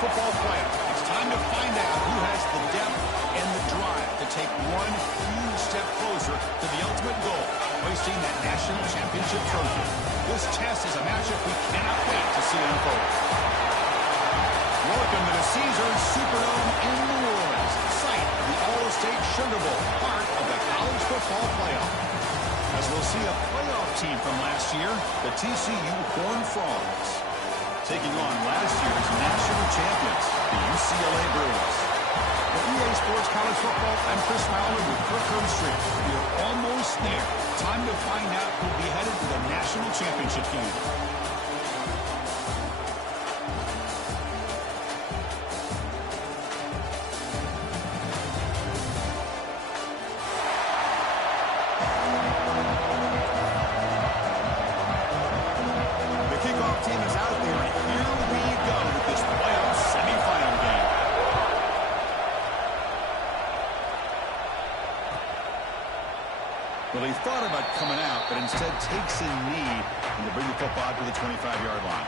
Football playoff. It's time to find out who has the depth and the drive to take one huge step closer to the ultimate goal, hoisting that national championship trophy. This test is a matchup we cannot wait to see unfold. Welcome to the Caesars Superdome in New Orleans, site of the All-State Sugar Bowl, part of the college football playoff. As we'll see a playoff team from last year, the TCU Horned Frogs, taking on last year's national champions, the UCLA Bruins. For EA Sports College Football, I'm Chris Fowler with Kirk Herbstreit. We're almost there. Time to find out who'll be headed to the national championship game. Well, he thought about coming out, but instead takes a knee and to bring the football to the 25-yard line.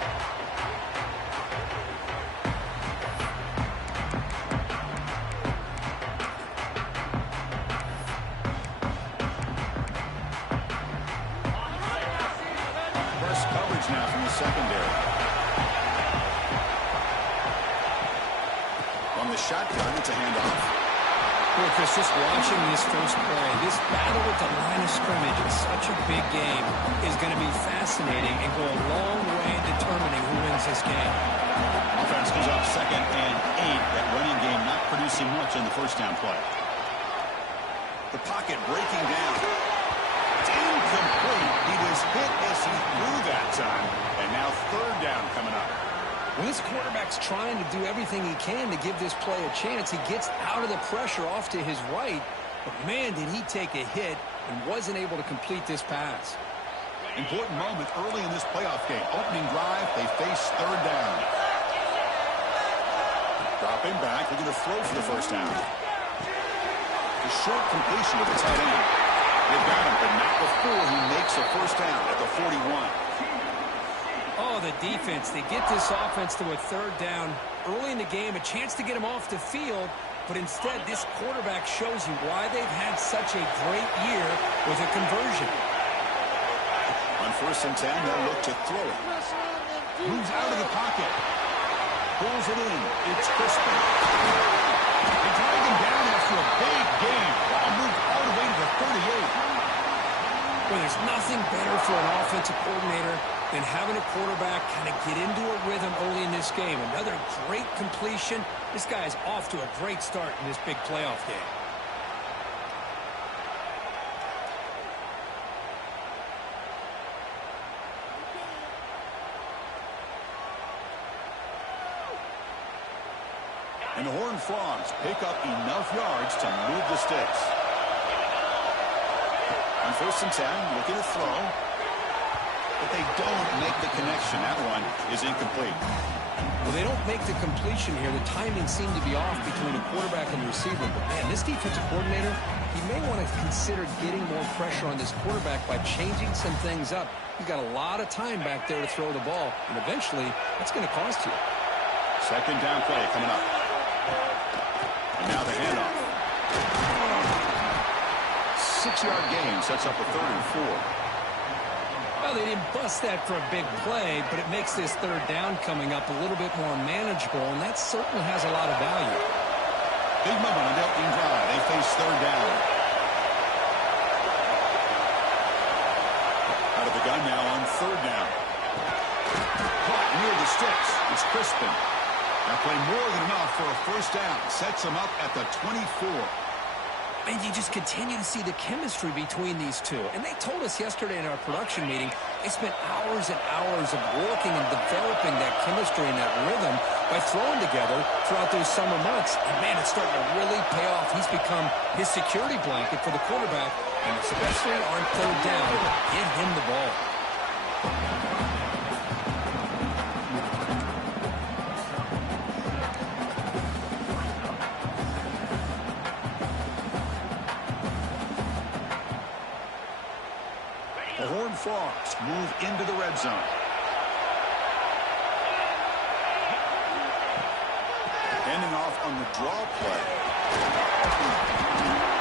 First coverage now from the secondary. On the shotgun, it's a handoff. Well, Chris, just watching this first play, this battle at the line of scrimmage in such a big game is going to be fascinating and go a long way in determining who wins this game. Offense goes up 2nd and 8. That running game not producing much in the first down play. The pocket breaking down. It's incomplete. He was hit as he threw that time. And now 3rd down coming up. When this quarterback's trying to do everything he can to give this play a chance, he gets out of the pressure off to his right. But, man, did he take a hit and wasn't able to complete this pass. Important moment early in this playoff game. Opening drive, they face 3rd down. Dropping back, looking to throw for the first down. The short completion of the tight end. They've got him, but not before he makes a first down at the 41. Oh, the defense. They get this offense to a 3rd down early in the game, a chance to get him off the field, but instead this quarterback shows you why they've had such a great year with a conversion. On 1st and 10, they'll look to throw it. Moves out of the pocket. Pulls it in. It's Crispin. They drag him down after a big game. Ball moved all the way to the 38. Well, there's nothing better for an offensive coordinator than having a quarterback kind of get into a rhythm early in this game. Another great completion. This guy is off to a great start in this big playoff game. And the Horned Frogs pick up enough yards to move the sticks. On 1st and 10, looking to throw. But they don't make the connection. That one is incomplete. Well, they don't make the completion here. The timing seemed to be off between the quarterback and the receiver. But, man, this defensive coordinator, he may want to consider getting more pressure on this quarterback by changing some things up. He's got a lot of time back there to throw the ball. And eventually, that's going to cost you. 2nd down play coming up. And now the handoff. 6-yard gain sets up a 3rd and 4. Well, they didn't bust that for a big play, but it makes this 3rd down coming up a little bit more manageable, and that certainly has a lot of value. Big moment on the opening drive. They face 3rd down. Out of the gun now on 3rd down. Caught near the sticks. It's Crispin. That play more than enough for a first down. Sets him up at the 24. And you just continue to see the chemistry between these two. And they told us yesterday in our production meeting, they spent hours and hours of working and developing that chemistry and that rhythm by throwing together throughout those summer months. And, man, it's starting to really pay off. He's become his security blanket for the quarterback, and especially on 3rd down, get him the ball. The Horned Frogs move into the red zone. handing off on the draw play.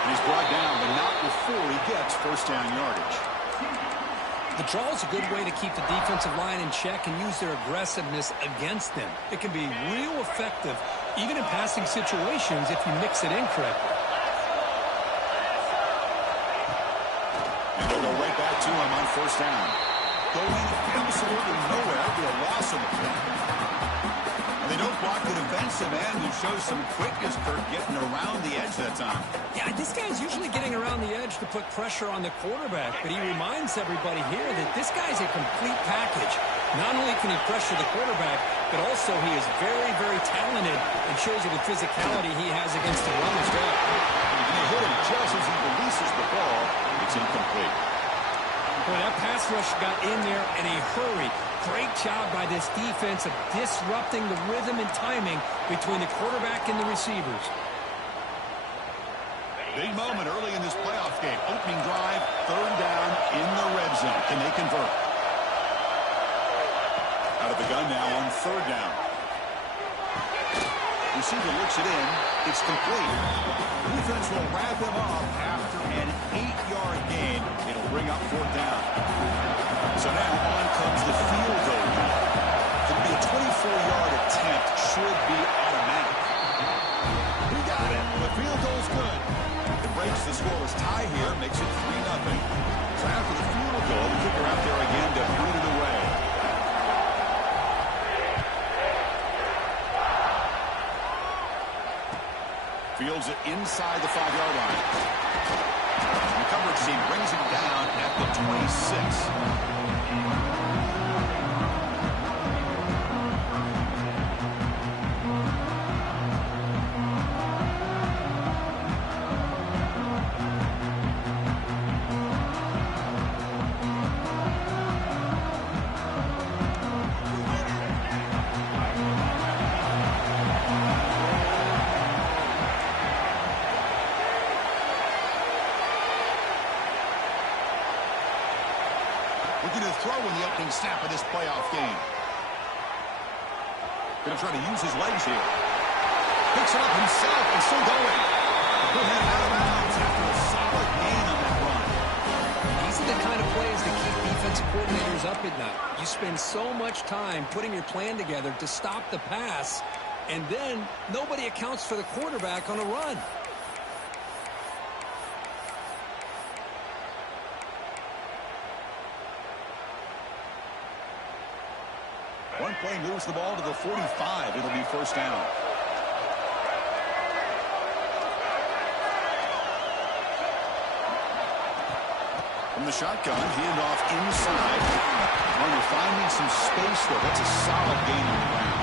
He's brought down, but not before he gets first down yardage. The draw is a good way to keep the defensive line in check and use their aggressiveness against them. It can be real effective, even in passing situations, if you mix it in correctly. And they'll go right back to him on first down. Going absolutely nowhere to a loss of the play. And they don't block the defensive end who shows some quickness, Kirk, getting around the edge that time. Yeah, this guy's usually getting around the edge to put pressure on the quarterback, but he reminds everybody here that this guy's a complete package. Not only can he pressure the quarterback, but also he is very, very talented and shows you the physicality he has against the run as well. And they hit him just as he releases the ball. It's incomplete. Boy, that pass rush got in there in a hurry. Great job by this defense of disrupting the rhythm and timing between the quarterback and the receivers. Big moment early in this playoff game. Opening drive, third down in the red zone. Can they convert? Out of the gun now on third down. Receiver looks it in. It's complete. Defense will wrap him up after an 8-yard gain. It'll bring up fourth down. So now on comes the field goal. It'll be a 24-yard attempt. Should be automatic. We got it. The field goal's good. It breaks the scoreless tie here. Makes it 3-0. So after the field goal, the kicker out there again to boot it away. Fields it inside the 5-yard line. The coverage team brings him down at the 26. Looking to throw in the opening snap of this playoff game. Going to try to use his legs here. Picks it up himself and still going. Put him out of bounds after a solid gain on that run. These are the kind of plays that keep defensive coordinators up at night. You spend so much time putting your plan together to stop the pass, and then nobody accounts for the quarterback on a run. One play moves the ball to the 45. It'll be first down. From the shotgun, handoff inside. Runner finding some space there. That's a solid gain on the ground.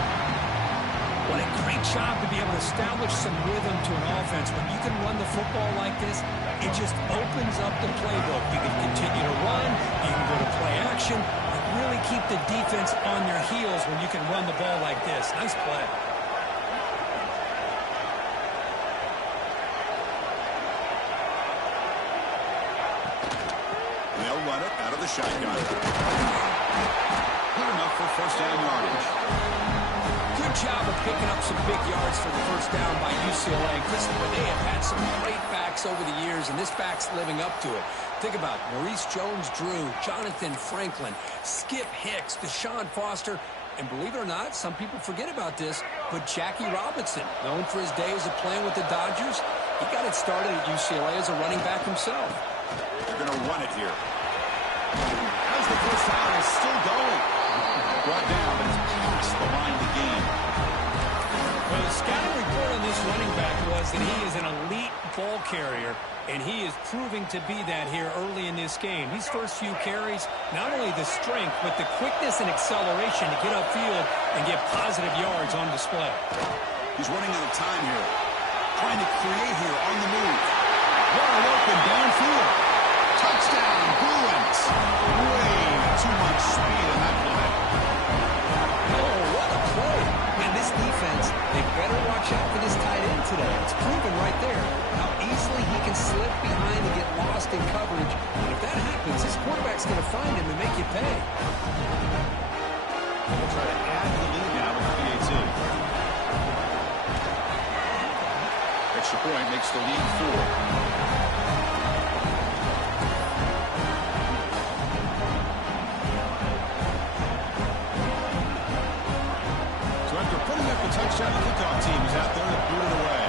What a great job to be able to establish some rhythm to an offense. When you can run the football like this, it just opens up the playbook. You can continue to run. You can go to play action. Really keep the defense on their heels when you can run the ball like this. Nice play. They'll run it out of the shotgun. Good enough for first down yardage. Good job of picking up some big yards for the first down by UCLA. Listen, they have had some great backs over the years, and this back's living up to it. Think about Maurice Jones-Drew, Jonathan Franklin, Skip Hicks, Deshaun Foster, and believe it or not, some people forget about this, but Jackie Robinson, known for his days of playing with the Dodgers, he got it started at UCLA as a running back himself. They're going to run it here. As the first down is still going. Brought down, but it's past the line to gain. Well, the scouting report on this running back was that he is an elite ball carrier, and he is proving to be that here early in this game. These first few carries, not only the strength, but the quickness and acceleration to get upfield and get positive yards on display. He's running out of time here. Trying to create here on the move. Wide open downfield. Touchdown, Bruins. Way too much speed in that play. Oh, what a play. And this defense, they better watch out for this tight end today. It's proven right there how easily he can slip behind and get lost in coverage. And if that happens, this quarterback's going to find him and make you pay. We'll try to add to the lead now with the PAT. makes the lead 4. Touchdown, the kickoff team is out there to boot it away.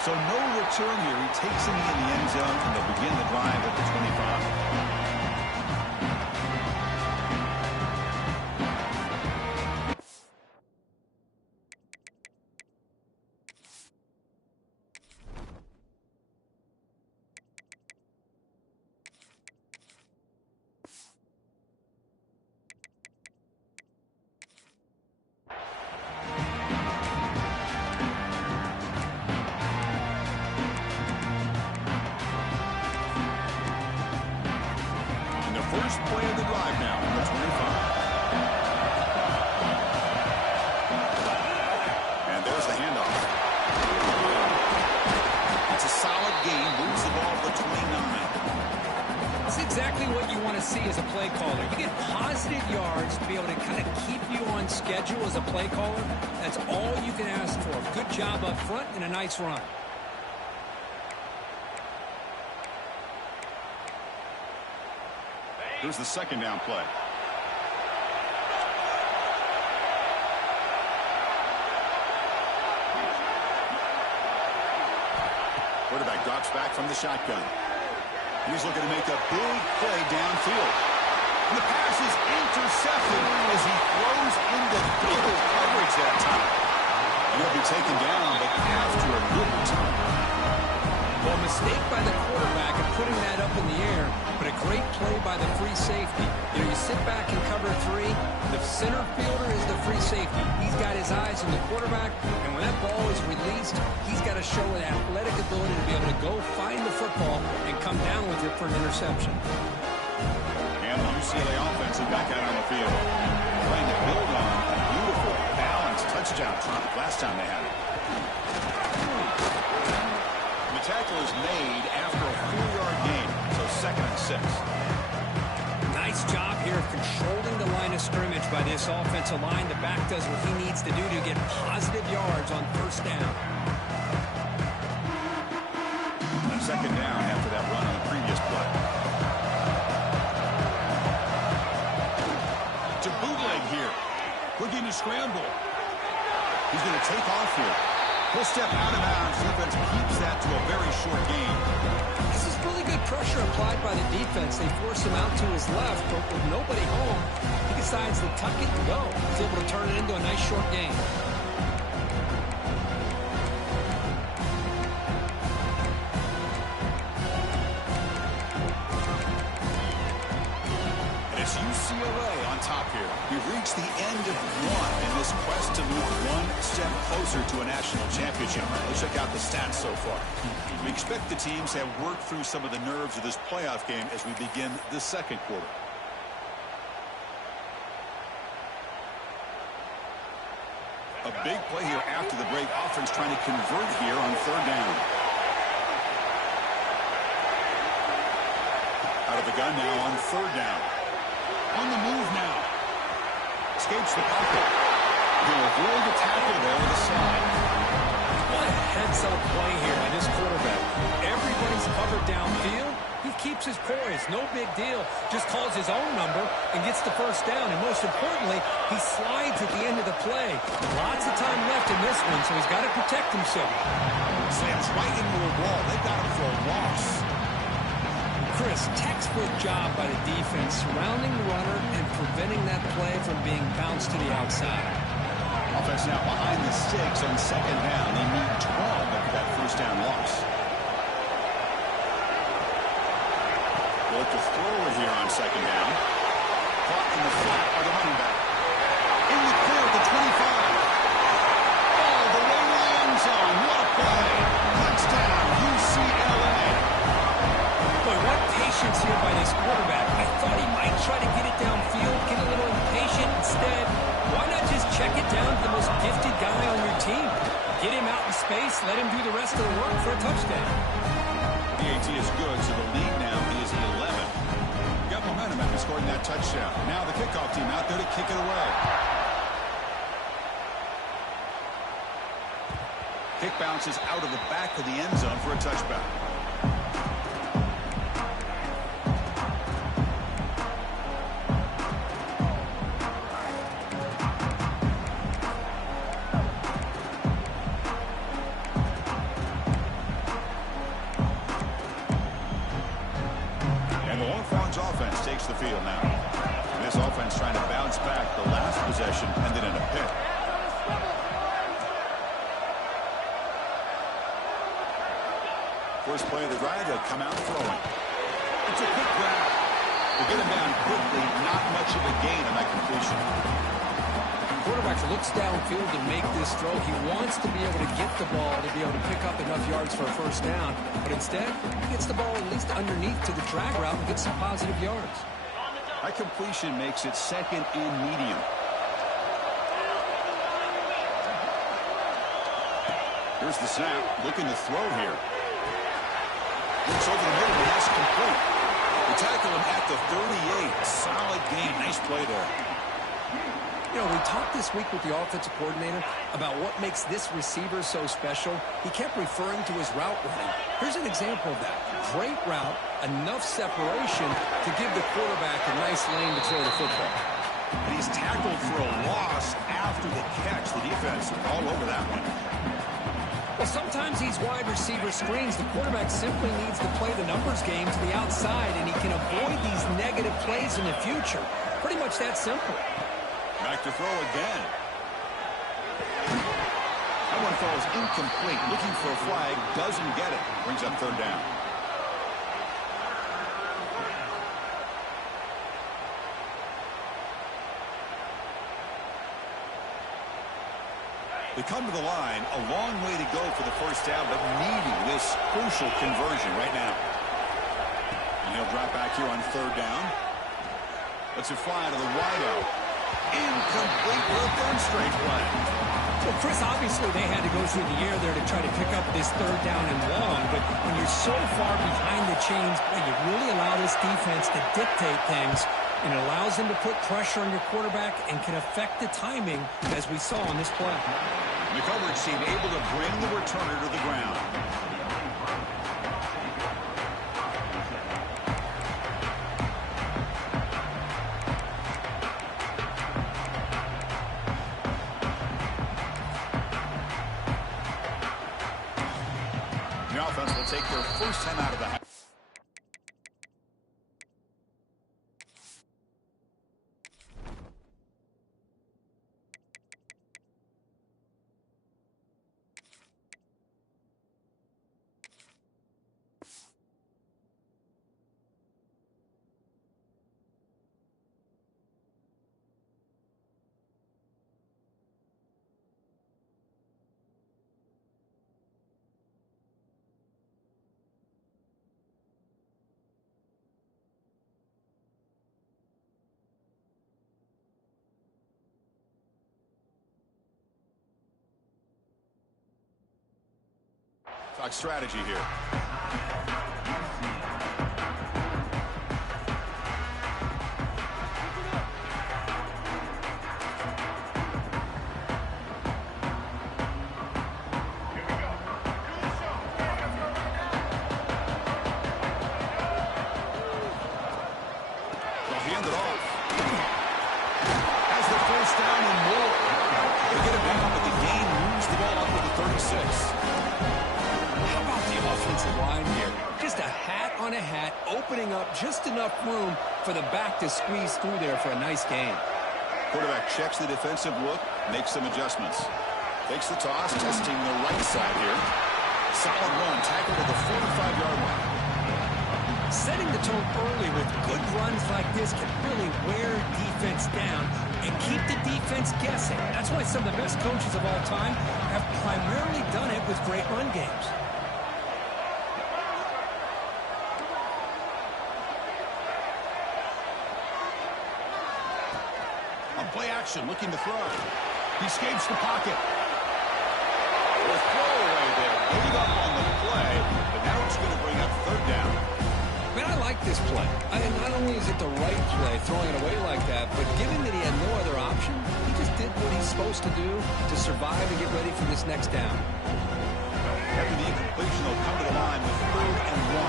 So no return here. He takes him in the end zone, and they'll begin the drive at the 25. First play of the drive now on the 25. And there's the handoff. It's a solid gain. Moves the ball to the 29. It's exactly what you want to see as a play caller. You get positive yards to be able to kind of keep you on schedule as a play caller. That's all you can ask for. Good job up front and a nice run. Here's the second down play. Quarterback drops back from the shotgun. He's looking to make a big play downfield. And the pass is intercepted as he throws into double coverage that time. He'll be taken down, but after a good return. Well, a mistake by the quarterback of putting that up in the air, but a great play by the free safety. You know, you sit back and cover 3. The center fielder is the free safety. He's got his eyes on the quarterback, and when that ball is released, he's got to show an athletic ability to be able to go find the football and come down with it for an interception. And the UCLA offense is back out on the field, trying to build on a beautiful, balanced touchdown try last time they had it. The tackle is made after a 4-yard gain, so 2nd and 6. Nice job here of controlling the line of scrimmage by this offensive line. The back does what he needs to do to get positive yards on first down. And 2nd down after that run on the previous play. To bootleg here. Looking to scramble. He's going to take off here. He'll step out of bounds. Defense keeps that to a very short gain. This is really good pressure applied by the defense. They force him out to his left, but with nobody home, he decides to tuck it and go. He's able to turn it into a nice short gain. UCLA on top here. We've reached the end of 1 in this quest to move 1 step closer to a national championship. Let's check out the stats so far. We expect the teams to have worked through some of the nerves of this playoff game as we begin the second quarter. A big play here after the break. Offense trying to convert here on 3rd down. Out of the gun now on 3rd down. On the move now. Escapes the pocket. He'll avoid the tackle there with a slide. What a heads-up play here by this quarterback. Everybody's covered downfield. He keeps his poise. No big deal. Just calls his own number and gets the first down. And most importantly, he slides at the end of the play. Lots of time left in this one, so he's got to protect himself. Slams right into a wall. They got him for a loss. Chris, textbook job by the defense, surrounding the runner and preventing that play from being bounced to the outside. Offense now behind the sticks on 2nd down. They need 12 after that first down loss. Look to throw it here on 2nd down. Caught in the flat by the running back. In the clear at the 25. Oh, the way to the end zone. What a play. Touchdown, UCLA. Boy, what patience here by this quarterback. I thought he might try to get it downfield, get a little impatient. Instead, why not just check it down to the most gifted guy on your team? Get him out in space, let him do the rest of the work for a touchdown. The AT is good, so the lead now is 11. Got momentum at this recording that touchdown. Now the kickoff team out there to kick it away. Kick bounces out of the back of the end zone for a touchback. Offense takes the field now. This offense trying to bounce back. The last possession ended in a pick. First play of the drive, they'll come out throwing. It's a quick grab. They'll get him down quickly. Not much of a gain on that completion. Quarterback looks downfield to make this throw. He wants to be able to get the ball to be able to pick up enough yards for a first down. But instead, he gets the ball at least underneath to the drag route and gets some positive yards. That completion makes it second and medium. Here's the snap. Looking to throw here. Looks over the middle, but that's complete. They tackle him at the 38. Solid game. Nice play there. You know, we talked this week with the offensive coordinator about what makes this receiver so special. He kept referring to his route running. Here's an example of that. Great route, enough separation to give the quarterback a nice lane to throw the football. And he's tackled for a loss after the catch. The defense all over that one. Well, sometimes these wide receiver screens, the quarterback simply needs to play the numbers game to the outside, and he can avoid these negative plays in the future. Pretty much that simple. Back to throw again. That one falls incomplete. Looking for a flag. Doesn't get it. Brings up third down. They come to the line. A long way to go for the first down, but needing this crucial conversion right now. And he'll drop back here on third down. Lets it fly to the wideout. Incomplete for a third straight play. Well, Chris, obviously they had to go through the air there to try to pick up this third down and long, but when you're so far behind the chains, boy, you really allow this defense to dictate things, and it allows them to put pressure on your quarterback and can affect the timing, as we saw on this play. The coverage team able to bring the returner to the ground. The offense will take their first time out of the half. Talk strategy here. They'll hand it off. Has the first down and more. They get it down, but the game moves the ball up to the 36. How about the offensive line here? Just a hat on a hat, opening up just enough room for the back to squeeze through there for a nice gain. Quarterback checks the defensive look, makes some adjustments. Takes the toss, testing the right side here. Solid run, tackled at the 45-yard line. Setting the tone early with good runs like this can really wear defense down and keep the defense guessing. That's why some of the best coaches of all time have primarily done it with great run games. On play action, looking to throw. He escapes the pocket. The throwaway there. Gave up on the play, but now it's going to bring up third down. Man, I like this play. Not only is it the right play, throwing it away like that, but given that he had no other option, he just did what he's supposed to do to survive and get ready for this next down. After the incompletion, they'll come to the line with 3rd and 1.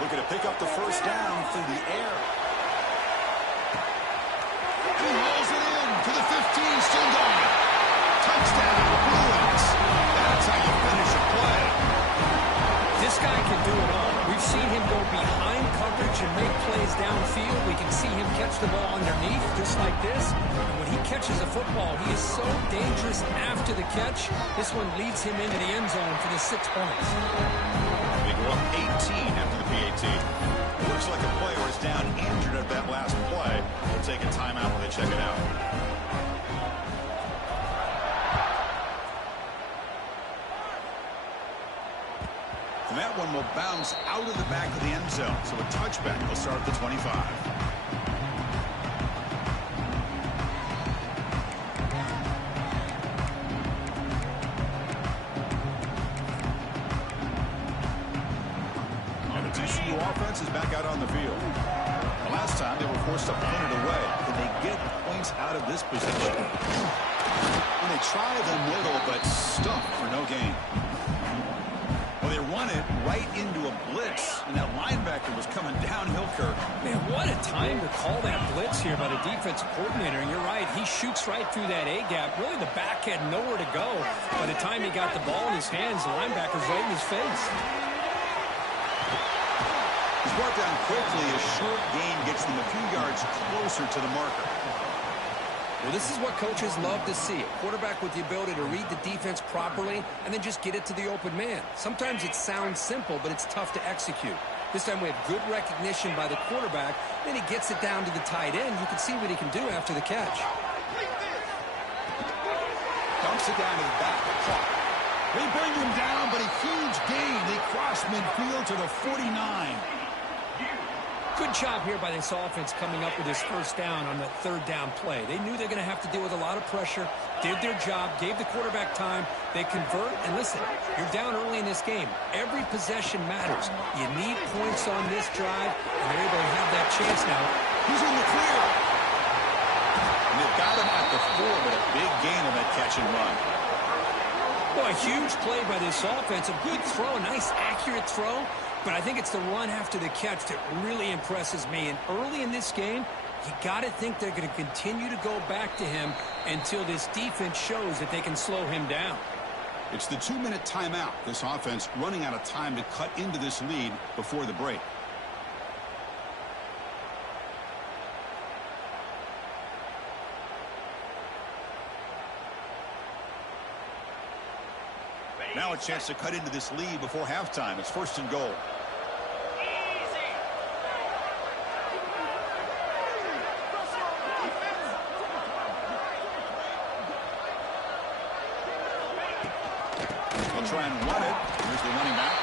Looking to pick up the first down through the air. He rolls it in to the 15, still going. Touchdown, Bruins. That's how you finish a play. This guy can do it all. We've seen him go behind coverage and make plays downfield. We can see him catch the ball underneath, just like this. And when he catches a football, he is so dangerous after the catch. This one leads him into the end zone for the 6 points. They go up 18 after the PAT. Looks like a player is down injured at that last play. We'll take a timeout while they check it out. And that one will bounce out of the back of the end zone. So a touchback will start at the 25. And the TCU offense is back out on the field. The last time they were forced to punt it away. Can they get points out of this position? And they try the middle, but stuffed for no gain. Well, they run it right into a blitz, and that linebacker was coming downhill, Kirk. Man, what a time to call that blitz here by the defensive coordinator. And you're right, he shoots right through that A-gap. Really, the back had nowhere to go. By the time he got the ball in his hands, the linebacker's right in his face. He's brought down quickly. A short gain gets them a few yards closer to the marker. Well, this is what coaches love to see. A quarterback with the ability to read the defense properly and then just get it to the open man. Sometimes it sounds simple, but it's tough to execute. This time we have good recognition by the quarterback. Then he gets it down to the tight end. You can see what he can do after the catch. Dumps it down to the back. They bring him down, but a huge gain. They cross midfield to the 49. Good job here by this offense coming up with this first down on the 3rd down play. They knew they're going to have to deal with a lot of pressure, did their job, gave the quarterback time. They convert, and listen, you're down early in this game. Every possession matters. You need points on this drive, and they're able to have that chance now. He's in the clear. And they've got him at the 4, but a big gain on that catch and run. Well, a huge play by this offense. A good throw, a nice accurate throw. But I think it's the run after the catch that really impresses me. And early in this game, you got to think they're going to continue to go back to him until this defense shows that they can slow him down. It's the 2-minute timeout. This offense running out of time to cut into this lead before the break. Now a chance to cut into this lead before halftime. It's 1st and goal. They'll try and run it. Here's the running back.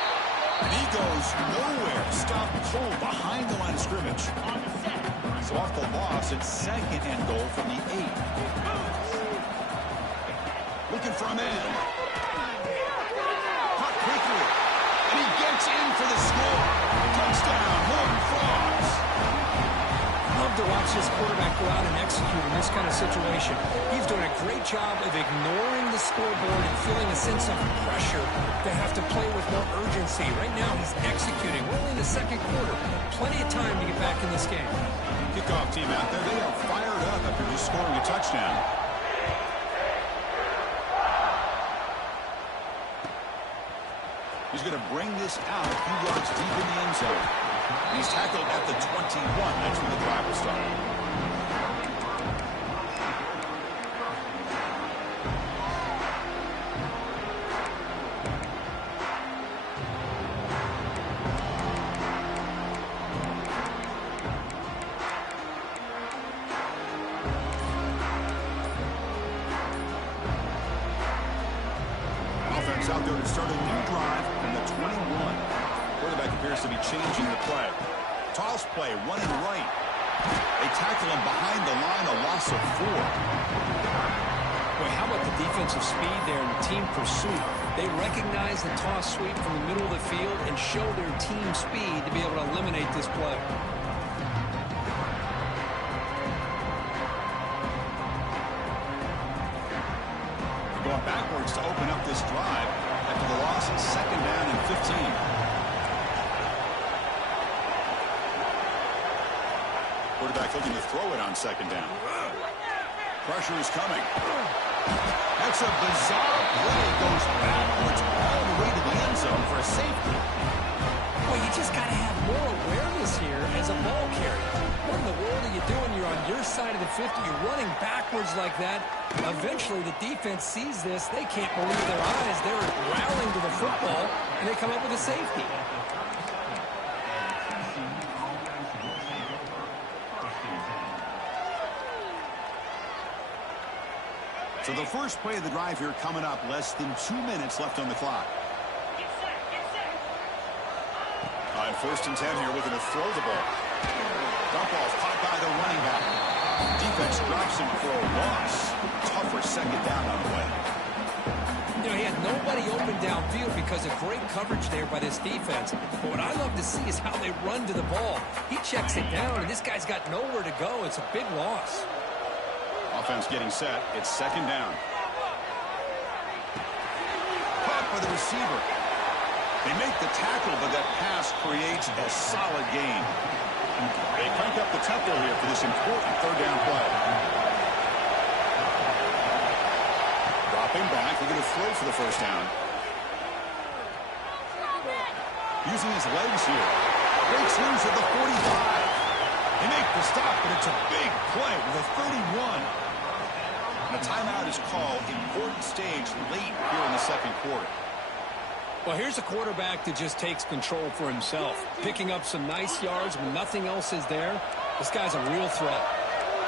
And he goes nowhere. Stop cold behind the line of scrimmage. So off the loss, it's 2nd and goal from the 8. Looking for a man. Quickly, and he gets in for the score. Touchdown, Horton Frogs. Love to watch this quarterback go out and execute in this kind of situation. He's doing a great job of ignoring the scoreboard and feeling a sense of pressure to have to play with more urgency. Right now, he's executing. We're only in the 2nd quarter. Plenty of time to get back in this game. Kickoff team out there. They are fired up after just scoring a touchdown. He's going to bring this out a few yards deep in the end zone. And he's tackled at the 21. That's where the drive will start. Offense out there to start a new drive from the 21. Quarterback appears to be changing the play. Toss play, running right. They tackle him behind the line, a loss of 4. Boy, how about the defensive speed there and team pursuit? They recognize the toss sweep from the middle of the field and show their team speed to be able to eliminate this play. Going backwards to open up this drive after the loss of 2nd down and 15. Quarterback looking to throw it on 2nd down. Pressure is coming. That's a bizarre play. Goes backwards all the way to the end zone for a safety. Well, you just got to have more awareness here as a ball carrier. What in the world are you doing? You're on your side of the 50. You're running backwards like that. Eventually, the defense sees this. They can't believe their eyes. They're rallying to the football, and they come up with a safety. So the first play of the drive here coming up. Less than 2 minutes left on the clock. On 1st and 10 here, looking to throw the ball. Dump off, caught by the running back. Defense drops him for a loss. Tougher 2nd down on the way. You know, he had nobody open downfield because of great coverage there by this defense. But what I love to see is how they run to the ball. He checks it down, and this guy's got nowhere to go. It's a big loss. Offense getting set. It's 2nd down. Caught by the receiver. They make the tackle, but that pass creates a solid gain. They crank up the tempo here for this important 3rd down play. Dropping back, they're going to throw for the 1st down. Using his legs here. Breaks loose at the 45. They make the stop, but it's a big play with a 31. And a timeout is called. Important stage late here in the 2nd quarter. Well, here's a quarterback that just takes control for himself. Picking up some nice yards when nothing else is there. This guy's a real threat.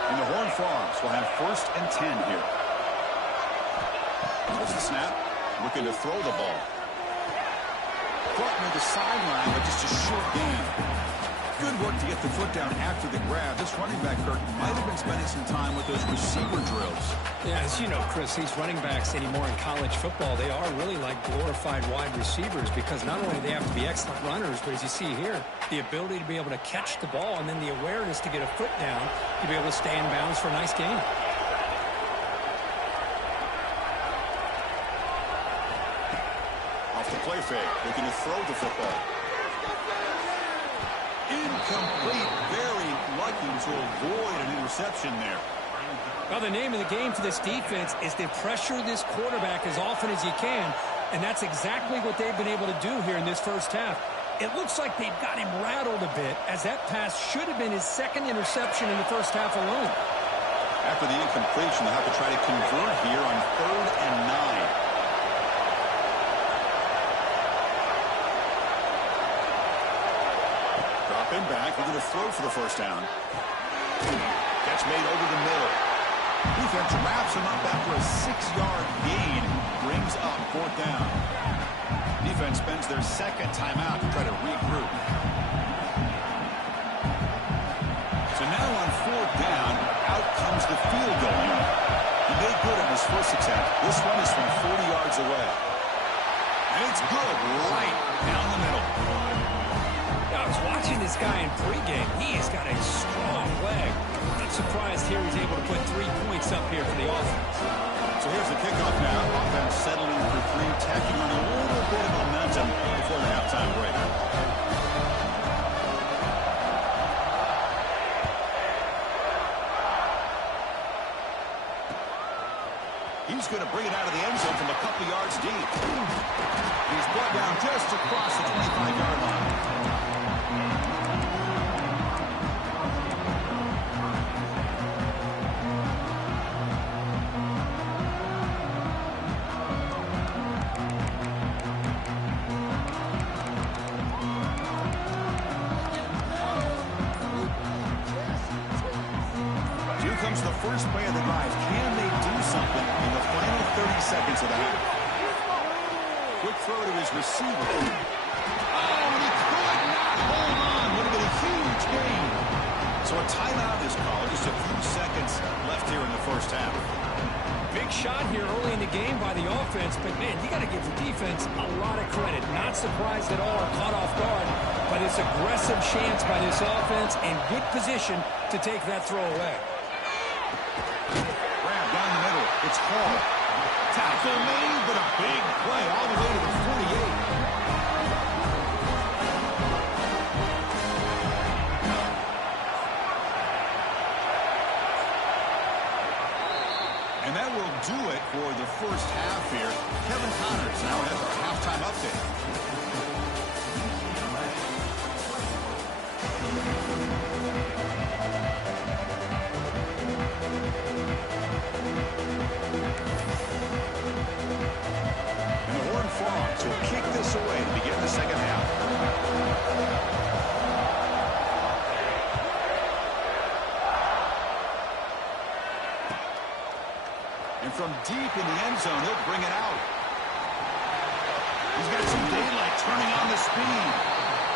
And the Horned Frogs will have 1st and 10 here. There's the snap. Looking to throw the ball. Caught near the sideline, but just a short gain. Good work to get the foot down after the grab. This running back, Kirk, might have been spending some time with those receiver drills. Yeah, as you know, Chris, these running backs anymore in college football, they are really like glorified wide receivers because not only do they have to be excellent runners, but as you see here, the ability to be able to catch the ball and then the awareness to get a foot down to be able to stay in bounds for a nice gain. Off the play fake, looking to throw the football. Incomplete, very lucky to avoid an interception there. Well, the name of the game for this defense is to pressure this quarterback as often as you can, and that's exactly what they've been able to do here in this 1st half. It looks like they've got him rattled a bit, as that pass should have been his 2nd interception in the 1st half alone. After the incompletion, they'll have to try to convert here on 3rd and 9. Dropping back, we're going to throw for the 1st down. Catch made over the middle. Defense wraps him up after a 6-yard gain. Brings up 4th down. Defense spends their 2nd timeout to try to regroup. So now on 4th down, out comes the field goal unit. He made good on his 1st attempt. This one is from 40 yards away. And it's good right down the middle. I was watching this guy in pregame. He has got a strong leg. I'm not surprised here he's able to put 3 points up here for the offense. So here's the kickoff now. Offense settling for 3, tacking on a little bit of momentum before the halftime break. He's going to bring it out of the end zone from a couple yards deep. He's brought down just across the 25-yard line. Here comes the first play of the drive. Can they do something in the final 30 seconds of the half? Quick throw to his receiver. Oh, and he could not hold on. Would have been a huge gain. So a timeout is called. Just a few seconds left here in the 1st half. Big shot here early in the game by the offense, but, man, you got to give the defense a lot of credit. Not surprised at all or caught off guard by this aggressive chance by this offense and good position to take that throw away. Grab down the middle. It's Hall. Tackle made, but a big play all the way to the 48. And that will do it for the first half here. Kevin Connors now has our halftime update. And the Horned Frogs will kick this away to begin the second half. And from deep in the end zone, he'll bring it out. He's got some daylight turning on the speed.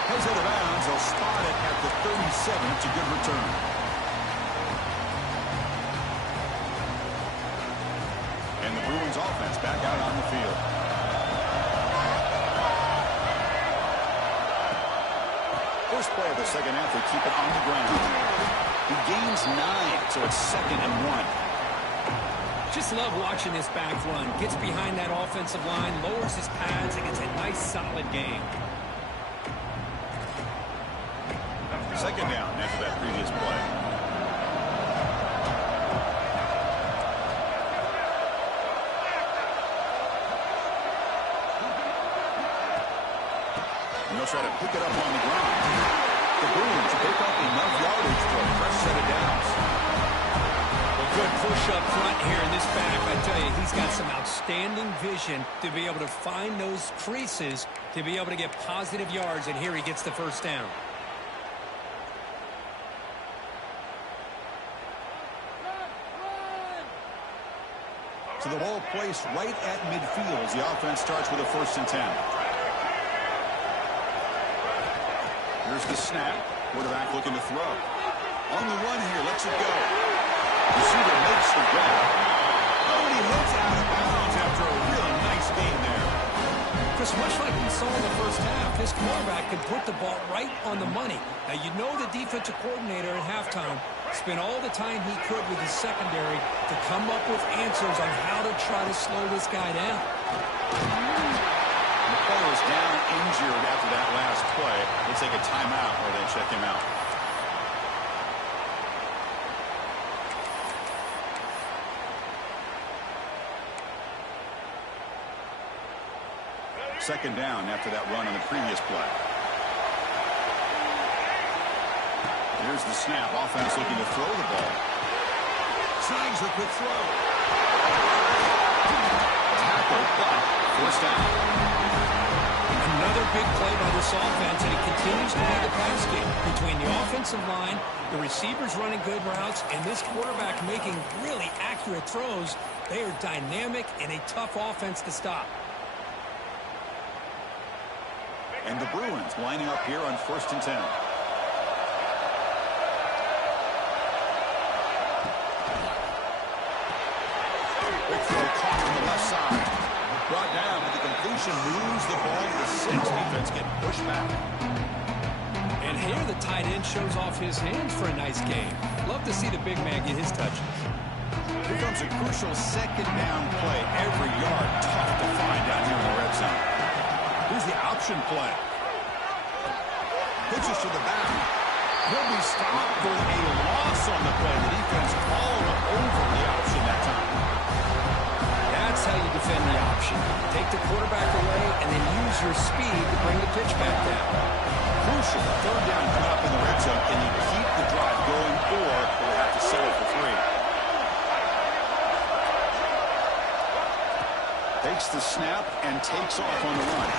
Heads out of bounds. They'll spot it at the 37. It's a good return. And the Bruins offense back out on the field. First play of the second half, they keep it on the ground. He gains 9, so it's 2nd and 1. Just love watching this back run. Gets behind that offensive line, lowers his pads, and gets a nice, solid game. Second down after that previous play. And they'll try to pick it up on the ground. The Bruins pick up enough yardage for a fresh set of downs. Good push up front here in this back. I tell you, he's got some outstanding vision to be able to find those creases, to be able to get positive yards, and here he gets the first down. So the ball placed right at midfield as the offense starts with a 1st and 10. Here's the snap. Quarterback looking to throw. On the run here, lets it go. Receiver makes the grab. Oh, and he heads out of bounds after a really nice game there. Chris, much like we saw in the first half, this quarterback can put the ball right on the money. Now, you know the defensive coordinator at halftime spent all the time he could with his secondary to come up with answers on how to try to slow this guy down. The player was down injured after that last play. They take a timeout or they check him out. Second down after that run on the previous play. Here's the snap. Offense looking to throw the ball. Snags a quick throw. Tackle, but first down. Another big play by this offense, and it continues to be the pass game between the offensive line, the receivers running good routes, and this quarterback making really accurate throws. They are dynamic and a tough offense to stop. And the Bruins lining up here on 1st and 10. Quick throw caught on the left side. Brought down, but the completion moves the ball to the 6. Defense getting pushed back. And here the tight end shows off his hands for a nice game. Love to see the big man get his touches. Here comes a crucial second down play. Every yard tough to find down here in the red zone. Here's the option play. Pitches to the back. He'll be stopped for a loss on the play. The defense all over the option that time. That's how you defend the option. Take the quarterback away and then use your speed to bring the pitch back down. Crucial. Third down coming up in the red zone. Can you keep the drive going, or will they have to settle for 3? Takes the snap and takes off on the run.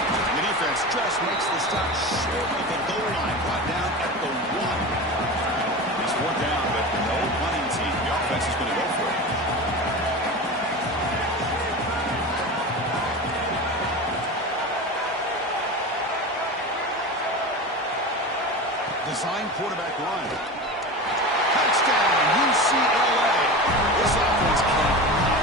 And the defense just makes the stop short of the goal line. Brought down at the 1. He's 4 down, but no punting team. The offense is going to go for it. Design quarterback run. Touchdown, UCLA. This offense cannot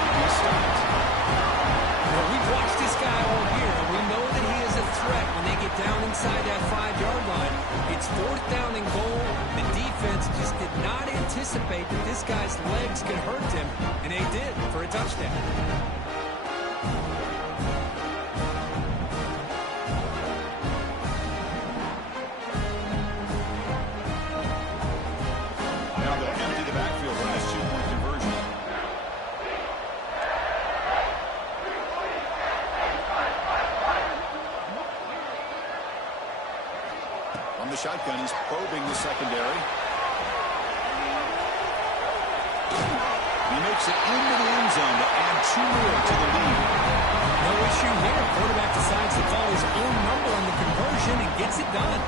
the shotgun. He's probing the secondary. He makes it into the end zone to add 2 more to the lead. No issue here. Quarterback decides to call his own number on the conversion and gets it done.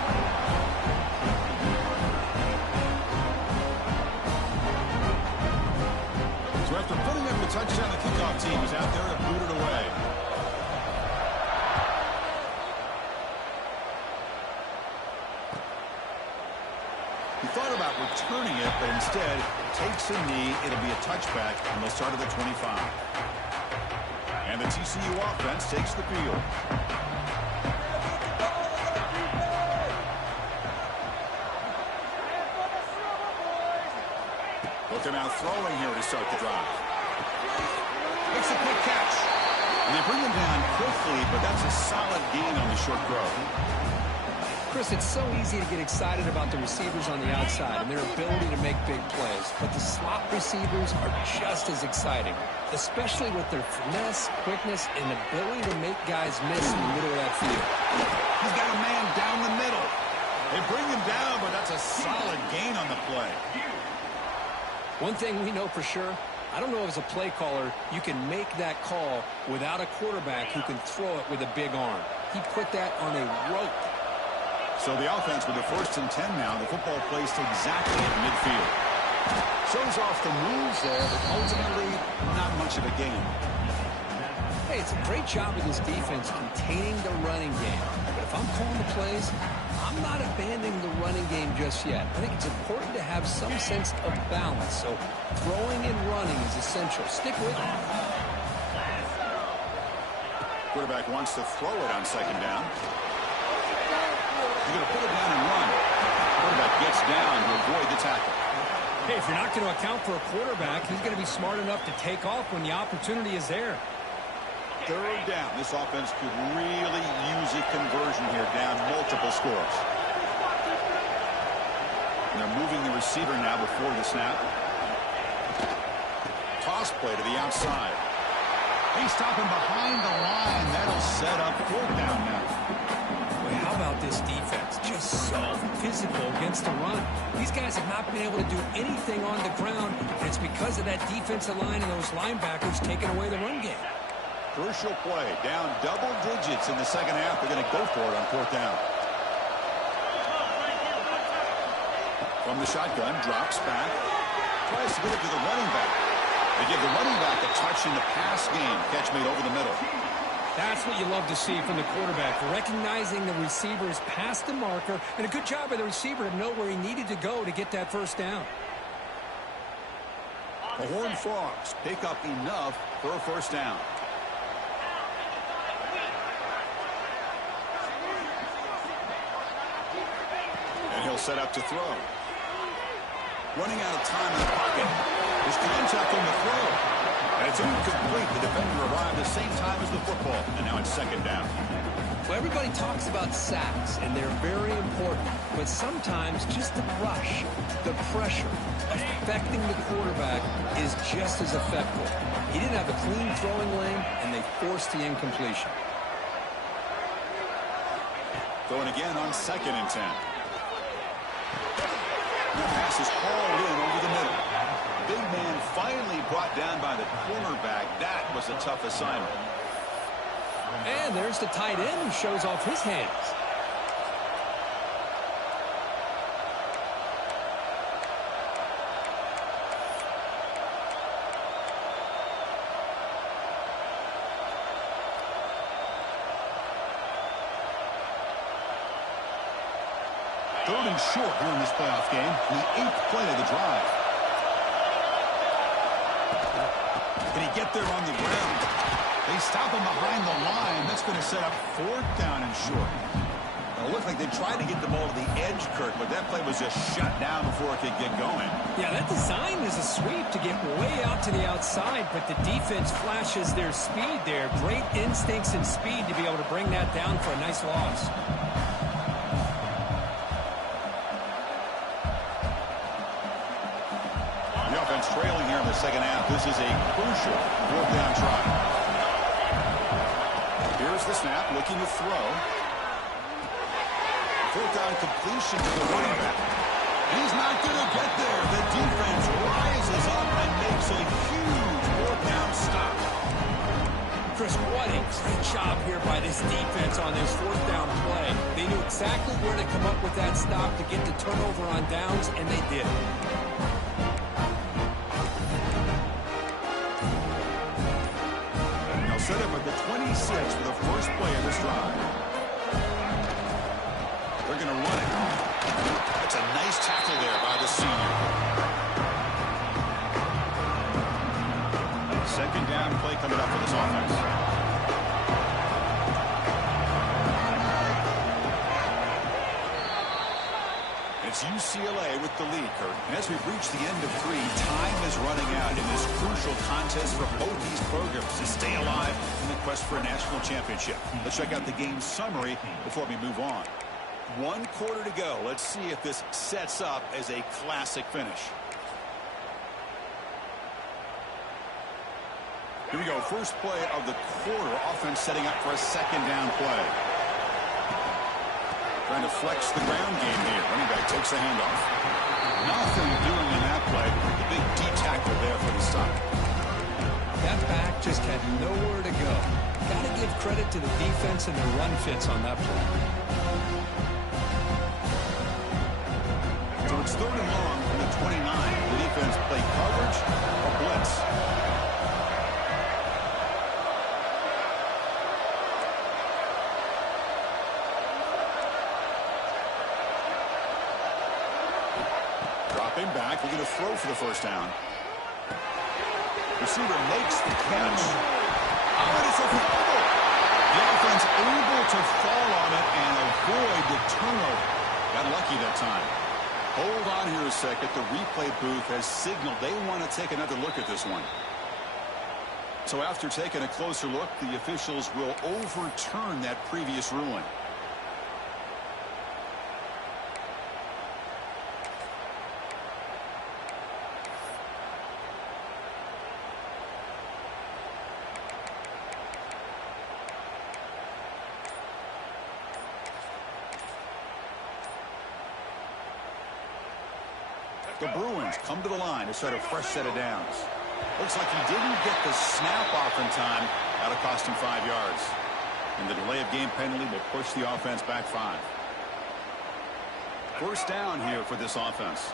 So after putting up the touchdown, the kickoff team is out there to boot it away. He thought about returning it, but instead takes a knee. It'll be a touchback, and they'll start at the 25. And the TCU offense takes the field. Looking out throwing here to start the drive. Makes a quick catch. And they bring him down quickly, but that's a solid gain on the short throw. Chris, it's so easy to get excited about the receivers on the outside and their ability to make big plays, but the slot receivers are just as exciting, especially with their finesse, quickness, and ability to make guys miss in the middle of that field. He's got a man down the middle. They bring him down, but that's a solid gain on the play. One thing we know for sure, I don't know as a play caller, you can make that call without a quarterback who can throw it with a big arm. He put that on a rope. So the offense with the 1st and 10 now. The football placed exactly at midfield. Shows off the moves there, but ultimately not much of a gain. Hey, it's a great job of this defense containing the running game. But if I'm calling the plays, I'm not abandoning the running game just yet. I think it's important to have some sense of balance. So throwing and running is essential. Stick with it. Quarterback wants to throw it on 2nd down. He's going to put it down and run. Quarterback gets down to avoid the tackle. Hey, if you're not going to account for a quarterback, he's going to be smart enough to take off when the opportunity is there. 3rd down. This offense could really use a conversion here, down multiple scores. And they're moving the receiver now before the snap. Toss play to the outside. He's stopping behind the line. That'll set up 4th down now. How about this defense? Just so physical against the run. These guys have not been able to do anything on the ground, and it's because of that defensive line and those linebackers taking away the run game. Crucial play. Down double digits in the 2nd half. They're going to go for it on 4th down. From the shotgun, drops back. Tries to get it to the running back. They give the running back a touch in the pass game. Catch made over the middle. That's what you love to see from the quarterback, recognizing the receivers past the marker, and a good job by the receiver to know where he needed to go to get that 1st down. The Horned Frogs pick up enough for a 1st down. And he'll set up to throw. Running out of time in the pocket. There's contact on the throw. And it's incomplete. The defender arrived at the same time as the football. And now it's 2nd down. Well, everybody talks about sacks, and they're very important. But sometimes just the rush, the pressure, affecting the quarterback is just as effective. He didn't have a clean throwing lane, and they forced the incompletion. Throwing again on 2nd and 10. The pass is hauled in over the middle. Big man finally brought down by the cornerback. That was a tough assignment. And there's the tight end who shows off his hands. Third and short here in this playoff game. The 8th play of the drive. Can he get there on the ground? They stop him behind the line. That's going to set up 4th down and short. It looked like they tried to get the ball to the edge, Kirk, but that play was just shut down before it could get going. Yeah, that design is a sweep to get way out to the outside, but the defense flashes their speed there. Great instincts and speed to be able to bring that down for a nice loss. Trailing here in the 2nd half. This is a crucial 4th down try. Here's the snap, looking to throw. Fourth down completion to the running back. He's not going to get there. The defense rises up and makes a huge fourth-down stop. Chris, what a great job here by this defense on this fourth down play. They knew exactly where to come up with that stop to get the turnover on downs, and they did. And they'll set up at the 26 for the first play of this drive. They're going to run it. That's a nice tackle there by the senior. Second down play coming up for this offense. It's UCLA with the lead, Kurt. And as we've reached the end of 3, time is running out in this crucial contest for both these programs to stay alive in the quest for a national championship. Let's check out the game summary before we move on. 1 quarter to go. Let's see if this sets up as a classic finish. Here we go. First play of the quarter. Offense setting up for a second down play. Trying to flex the ground game here. Running back takes the handoff. Nothing doing in that play. The big D tackle there for the stop. That back just had nowhere to go. Got to give credit to the defense and their run fits on that play. So it's 3rd and long from the 29. The defense play coverage or blitz. Dropping back, we're going to throw for the first down. Receiver makes the catch. But it's a fumble. The offense able to fall on it and avoid the turnover. Got lucky that time. Hold on here a second. The replay booth has signaled they want to take another look at this one. So after taking a closer look, the officials will overturn that previous ruling. The Bruins come to the line to set a fresh set of downs. Looks like he didn't get the snap off in time. That'll cost him 5 yards. And the delay of game penalty will push the offense back 5. First down here for this offense.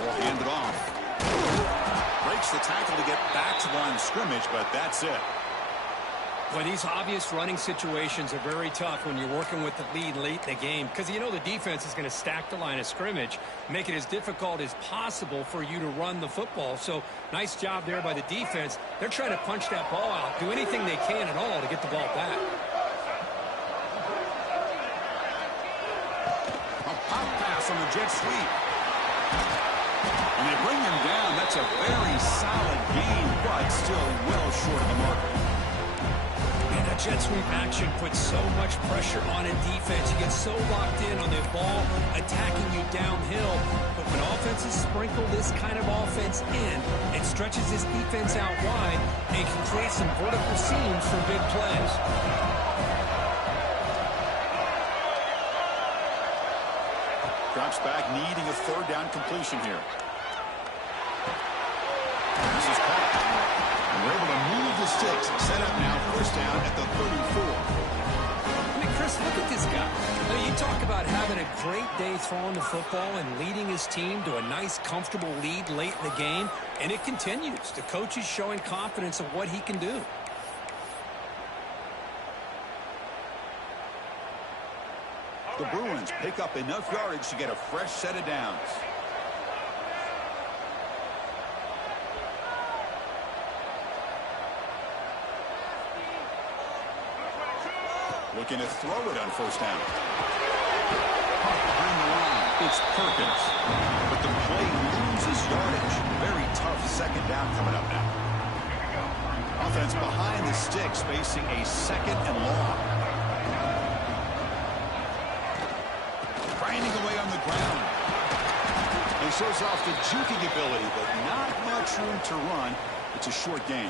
Will hand it off. Breaks the tackle to get back to the line of scrimmage, but that's it. Well, these obvious running situations are very tough when you're working with the lead late in the game because you know the defense is going to stack the line of scrimmage, make it as difficult as possible for you to run the football. So nice job there by the defense. They're trying to punch that ball out, do anything they can at all to get the ball back. A pop pass on the jet sweep. And they bring him down. That's a very solid gain, but still well short of the marker. Jet sweep action puts so much pressure on a defense. You get so locked in on the ball attacking you downhill. But when offenses sprinkle this kind of offense in, it stretches this defense out wide and can create some vertical seams for big plays. Drops back, needing a 3rd down completion here. This is caught. We're able to move the sticks. Set up now, first down at the 34. I mean, Chris, look at this guy. I mean, you talk about having a great day throwing the football and leading his team to a nice, comfortable lead late in the game, and it continues. The coach is showing confidence of what he can do. The Bruins pick up enough yardage to get a fresh set of downs. Looking to throw it on first down. Caught behind the line. It's Perkins. But the play loses yardage. Very tough second down coming up now. Offense behind the sticks facing a 2nd and long. Grinding away on the ground. They shows off the juking ability, but not much room to run. It's a short gain.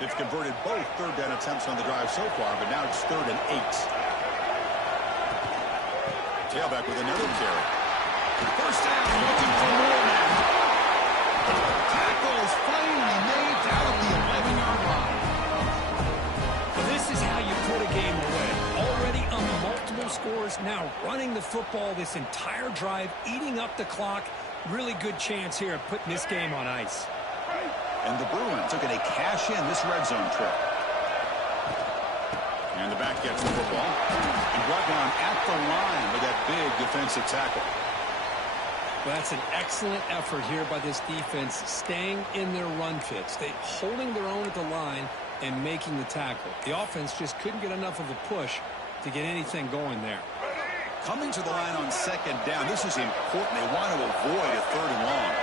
They've converted both third down attempts on the drive so far, but now it's 3rd and 8. Tailback with another carry. First down, looking for more now. Tackle is finally made down at the 11-yard line. Well, this is how you put a game away. Already on multiple scores, now running the football this entire drive, eating up the clock. Really good chance here of putting this game on ice. And the Bruins looking to cash in this red zone trip. And the back gets the football. And brought down at the line with that big defensive tackle. Well, that's an excellent effort here by this defense, staying in their run fits. They holding their own at the line and making the tackle. The offense just couldn't get enough of a push to get anything going there. Coming to the line on 2nd down, this is important. They want to avoid a 3rd and long.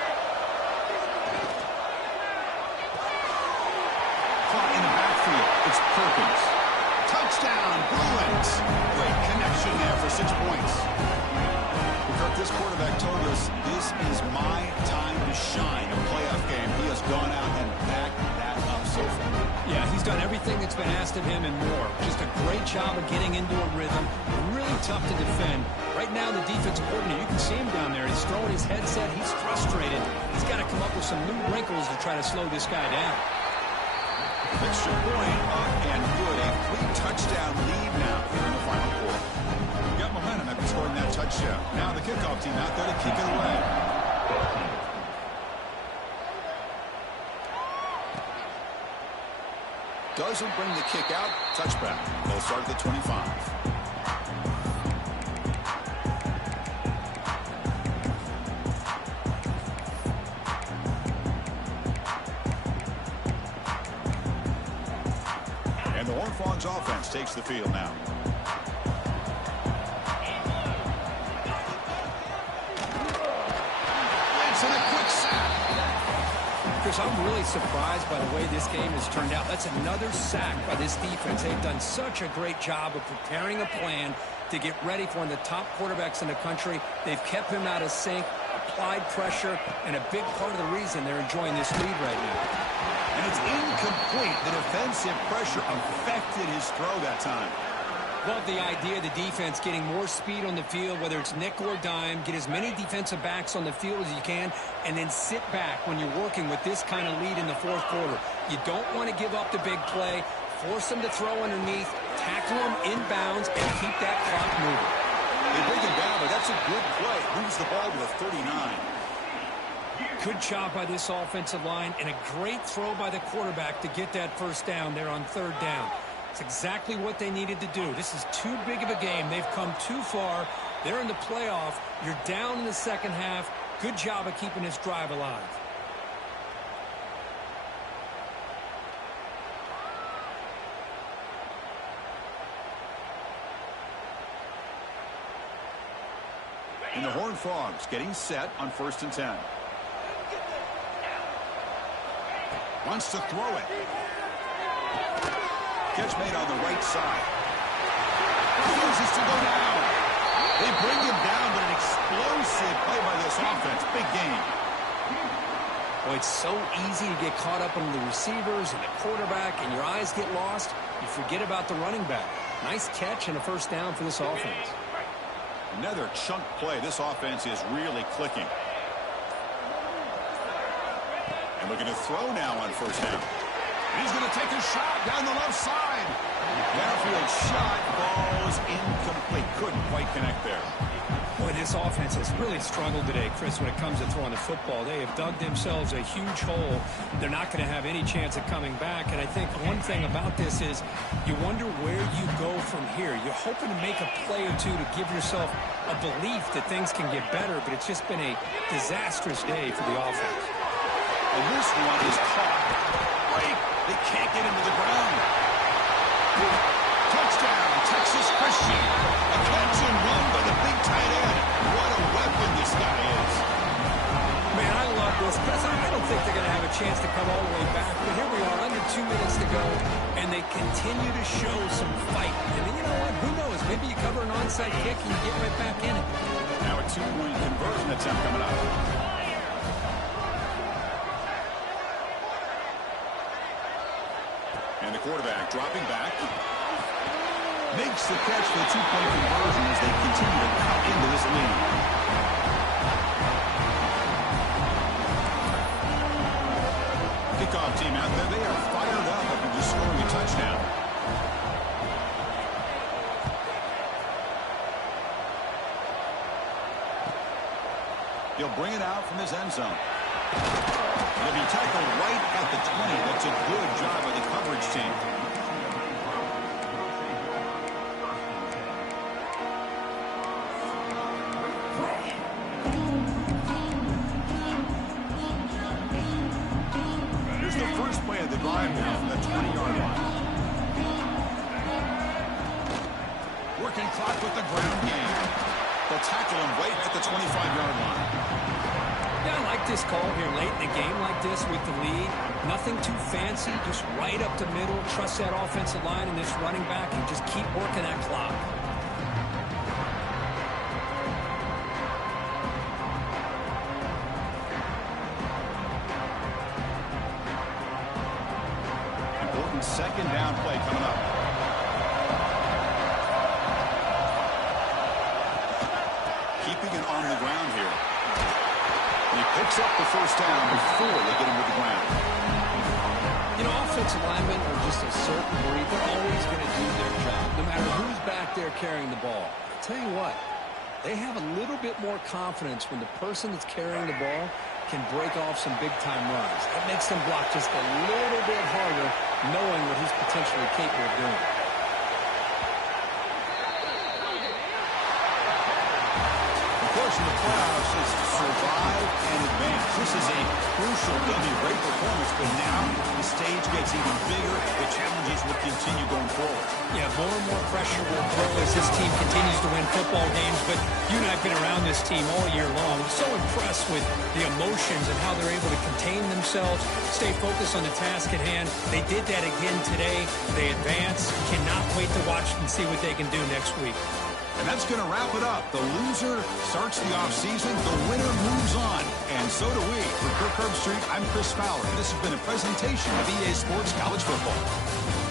Caught in the backfield, it's Perkins. Touchdown, Bruins. Great connection there for 6 points. Kirk, this quarterback told us this is my time to shine. A playoff game. He has gone out and backed that up so far. Yeah, he's done everything that's been asked of him and more. Just a great job of getting into a rhythm. Really tough to defend. Right now, the defensive coordinator, you can see him down there. He's throwing his headset. He's frustrated. He's got to come up with some new wrinkles to try to slow this guy down. Extra point up and good. A 3-touchdown lead now here in the final quarter. We got momentum after scoring that touchdown. Now the kickoff team out there to kick it away. Doesn't bring the kick out. Touchback. They'll start at the 25. And the Horned Frogs offense takes the field now. It's in a quick sack. Chris, I'm really surprised by the way this game has turned out. That's another sack by this defense. They've done such a great job of preparing a plan to get ready for one of the top quarterbacks in the country. They've kept him out of sync, applied pressure, and a big part of the reason they're enjoying this lead right now. And it's incomplete. The defensive pressure affected his throw that time. Love the idea of the defense getting more speed on the field, whether it's nickel or dime, get as many defensive backs on the field as you can, and then sit back when you're working with this kind of lead in the 4th quarter. You don't want to give up the big play, force them to throw underneath, tackle them inbounds, and keep that clock moving. They bring him down, but that's a good play. Moves the ball to the 39. Good job by this offensive line, and a great throw by the quarterback to get that first down there on 3rd down. It's exactly what they needed to do. This is too big of a game. They've come too far. They're in the playoff. You're down in the 2nd half. Good job of keeping this drive alive. And the Horned Frogs getting set on 1st and 10. Wants to throw it. Catch made on the right side. Refuses to go down. They bring him down, but an explosive play by this offense. Big game. Well, it's so easy to get caught up on the receivers and the quarterback, and your eyes get lost. You forget about the running back. Nice catch and a first down for this offense. Another chunk play. This offense is really clicking. And looking to throw now on 1st down. He's going to take a shot down the left side. Downfield shot falls incomplete. Couldn't quite connect there. Boy, this offense has really struggled today, Chris, when it comes to throwing the football. They have dug themselves a huge hole. They're not going to have any chance of coming back. And I think one thing about this is you wonder where you go from here. You're hoping to make a play or two to give yourself a belief that things can get better, but it's just been a disastrous day for the offense. And this one is caught. Break. They can't get him to the ground. Touchdown, Texas Christian. A catch and run by the big tight end. What a weapon this guy is. Man, I love this because I don't think they're going to have a chance to come all the way back. But here we are, under 2 minutes to go, and they continue to show some fight. And you know what? Who knows? Maybe you cover an onside kick and you get right back in it. Now a two-point conversion attempt coming up. And the quarterback dropping back. Makes the catch for the two-point conversion as they continue to cut into this lead. Kickoff team out there. They are fired up after just scoring a touchdown. He'll bring it out from his end zone. He'll be tackled right at the 20. That's a good job by the coverage team. Here's the first play of the drive now from the 20-yard line. Working clock with the ground game. They'll tackle him right at the 25-yard line. Yeah, I like this call here late in the game like this with the lead. Nothing too fancy, just right up the middle. Trust that offensive line and this running back and just keep working that clock. Important second down play coming up. Keeping it on the ground here. And he picks up the first down before they get him to the ground. You know, offensive linemen are just a certain breed. They're always going to do their job, no matter who's back there carrying the ball. I'll tell you what, they have a little bit more confidence when the person that's carrying the ball can break off some big-time runs. It makes them block just a little bit harder, knowing what he's potentially capable of doing. In the playoffs is to survive and advance. This is a crucial game, a great performance, but now the stage gets even bigger. The challenges will continue going forward. Yeah, more and more pressure will grow as this team continues to win football games, but you and I have been around this team all year long. So impressed with the emotions and how they're able to contain themselves, stay focused on the task at hand. They did that again today. They advance. Cannot wait to watch and see what they can do next week. And that's going to wrap it up. The loser starts the offseason. The winner moves on. And so do we. For Kirk Herbstreit, I'm Chris Fowler. This has been a presentation of EA Sports College Football.